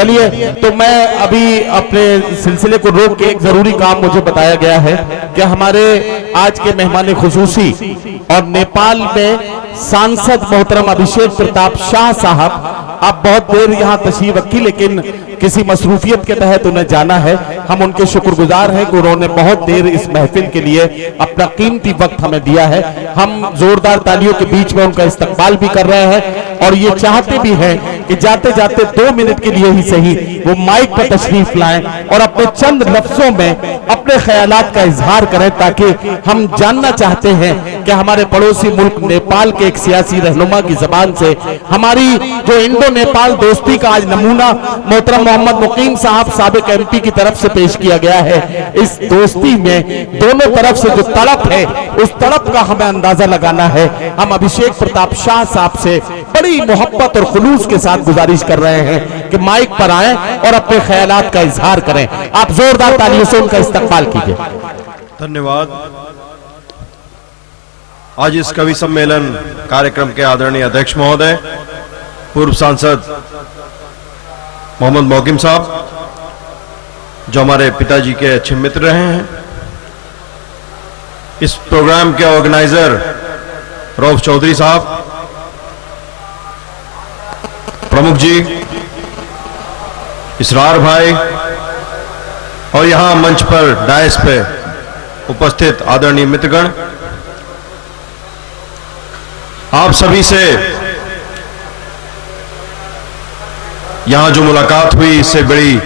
चलिए, तो मैं अभी अपने सिलसिले को रोक के एक जरूरी काम मुझे बताया गया है कि हमारे आज के मेहमान खुसूसी और नेपाल में सांसद मोहतरम अभिषेक प्रताप शाह साहब, आप बहुत देर यहाँ तशरीफ रखी लेकिन किसी मसरूफियत के तहत उन्हें जाना है। हम उनके शुक्रगुजार हैं कि उन्होंने बहुत देर इस महफिल के लिए अपना कीमती वक्त हमें दिया है। हम जोरदार तालियों के बीच में उनका इस्तकबाल भी कर रहे हैं और ये चाहते भी हैं कि जाते जाते 2 मिनट के लिए ही सही वो माइक पर तशरीफ लाएं और अपने चंद लफ्जों में अपने ख्यालात का इजहार करें, ताकि हम जानना चाहते हैं कि हमारे पड़ोसी मुल्क नेपाल के एक सियासी रहनुमा की जबान से हमारी जो इंडो नेपाल दोस्ती का आज नमूना मोहतरम मोहम्मद मुकीम साहब साबिक MP की तरफ से पेश किया गया है, इस दोस्ती में दोनों तरफ से जो तड़प है उस तड़प का हमें अंदाजा लगाना है। हम अभिषेक प्रताप शाह साहब से बड़ी मोहब्बत और खुलूस के साथ गुजारिश कर रहे हैं कि माइक पर आएं और अपने ख्यालात का इजहार करें। आप जोरदार तालियों से उनका इस्तकबाल कीजिए। धन्यवाद। आज इस कवि सम्मेलन कार्यक्रम के आदरणीय अध्यक्ष महोदय, पूर्व सांसद मोहम्मद मोकिम साहब, जो हमारे पिताजी के अच्छे मित्र रहे हैं, इस प्रोग्राम के ऑर्गेनाइजर रऊफ चौधरी साहब, प्रमुख जी इसरार भाई, और यहां मंच पर डायस पे उपस्थित आदरणीय मित्रगण, आप सभी से यहां जो मुलाकात हुई इससे बड़ी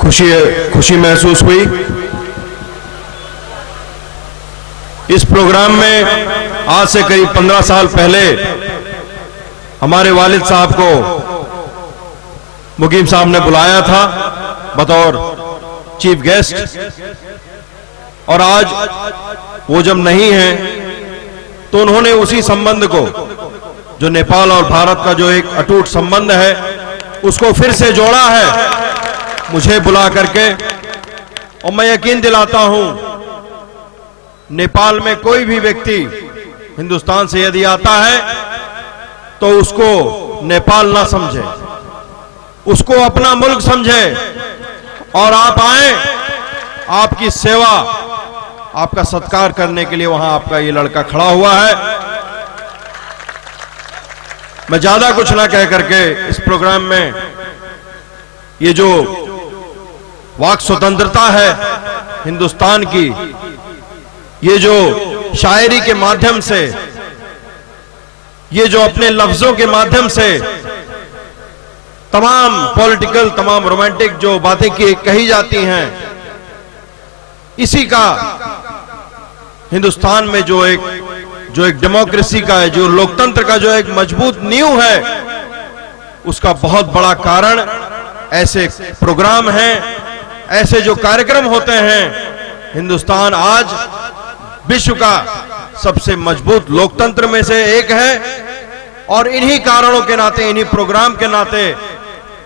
खुशी महसूस हुई। इस प्रोग्राम में आज से करीब 15 साल पहले हमारे वालिद साहब को मुकीम साहब ने बुलाया था बतौर चीफ गेस्ट, और आज वो जब नहीं है तो उन्होंने उसी संबंध को, जो नेपाल और भारत का जो एक अटूट संबंध है, उसको फिर से जोड़ा है मुझे बुला करके। और मैं यकीन दिलाता हूं, नेपाल में कोई भी व्यक्ति हिंदुस्तान से यदि आता है तो उसको नेपाल ना समझे, उसको अपना मुल्क समझे, और आप आए, आपकी सेवा, आपका सत्कार करने के लिए वहां आपका ये लड़का खड़ा हुआ है। मैं ज्यादा कुछ ना कह करके इस प्रोग्राम में ये जो वाक स्वतंत्रता है हिंदुस्तान की, ये जो शायरी के माध्यम से, ये जो अपने लफ्जों के माध्यम से तमाम पॉलिटिकल, तमाम रोमांटिक जो बातें कही जाती हैं, इसी का हिंदुस्तान में जो एक डेमोक्रेसी का है, जो लोकतंत्र का जो एक मजबूत नींव है, उसका बहुत बड़ा कारण ऐसे प्रोग्राम हैं, ऐसे जो कार्यक्रम होते हैं। हिंदुस्तान आज विश्व का सबसे मजबूत लोकतंत्र में से एक है, और इन्हीं कारणों के नाते, इन्हीं प्रोग्राम के नाते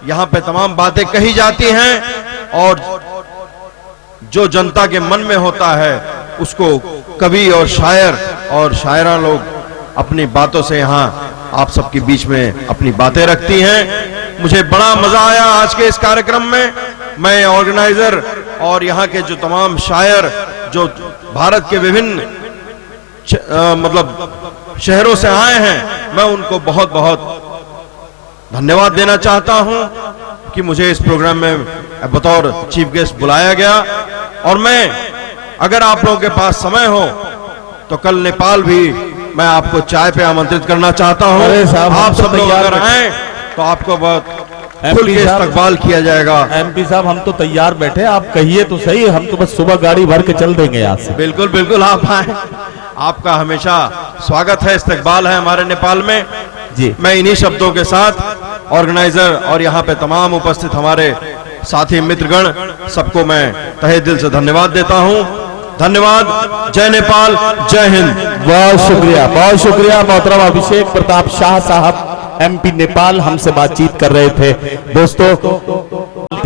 यहां पे तमाम बातें कही जाती हैं, और जो जनता के मन में होता है उसको कवि और शायर और शायरा लोग अपनी बातों से यहां आप सबके बीच में अपनी बातें रखती हैं। मुझे बड़ा मजा आया आज के इस कार्यक्रम में। मैं ऑर्गेनाइजर और यहाँ के जो तमाम शायर जो भारत के विभिन्न मतलब शहरों से आए हैं, मैं उनको बहुत बहुत धन्यवाद देना चाहता हूं कि मुझे इस प्रोग्राम में बतौर चीफ गेस्ट बुलाया गया। और मैं, अगर आप लोगों के पास समय हो तो कल नेपाल भी मैं आपको चाय पे आमंत्रित करना चाहता हूं। आप सब लोग अगर आए तो आपको बहुत खुल के इस्तकबाल किया जाएगा। MP साहब, हम तो तैयार बैठे, आप कहिए तो सही, हम तो बस सुबह गाड़ी भर के चल देंगे यहाँ से। बिल्कुल बिल्कुल, आप आए, आपका हमेशा स्वागत है, इस्तकबाल है हमारे नेपाल में जी। मैं इन्हीं शब्दों के साथ ऑर्गेनाइजर और यहाँ पे तमाम उपस्थित हमारे साथी मित्रगण, सबको मैं तहे दिल से धन्यवाद देता हूँ। धन्यवाद। जय नेपाल, जय हिंद। बहुत शुक्रिया मोहतरम अभिषेक प्रताप शाह साहब। MP नेपाल हमसे बातचीत कर रहे थे। दोस्तों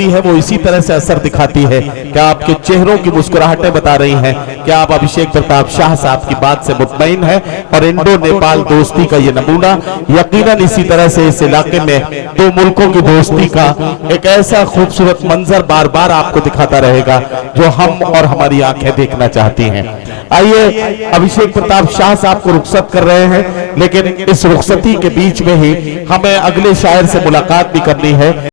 है वो इसी तरह से असर दिखाती है। क्या आपके चेहरों की मुस्कुराहटें बता रही हैं? क्या आप अभिषेक प्रताप शाह साहब की बात से मुतमईन है? और इंडो नेपाल दोस्ती का ये नमूना यकीनन इसी तरह से इस इलाके में दो मुल्कों की दोस्ती का एक ऐसा खूबसूरत मंजर बार बार आपको दिखाता रहेगा जो हम और हमारी आंखें देखना चाहती हैं। आइए अभिषेक प्रताप शाह साहब को रुखसत कर रहे हैं, लेकिन इस रुखसती के बीच में ही हमें अगले शायर से मुलाकात भी करनी है।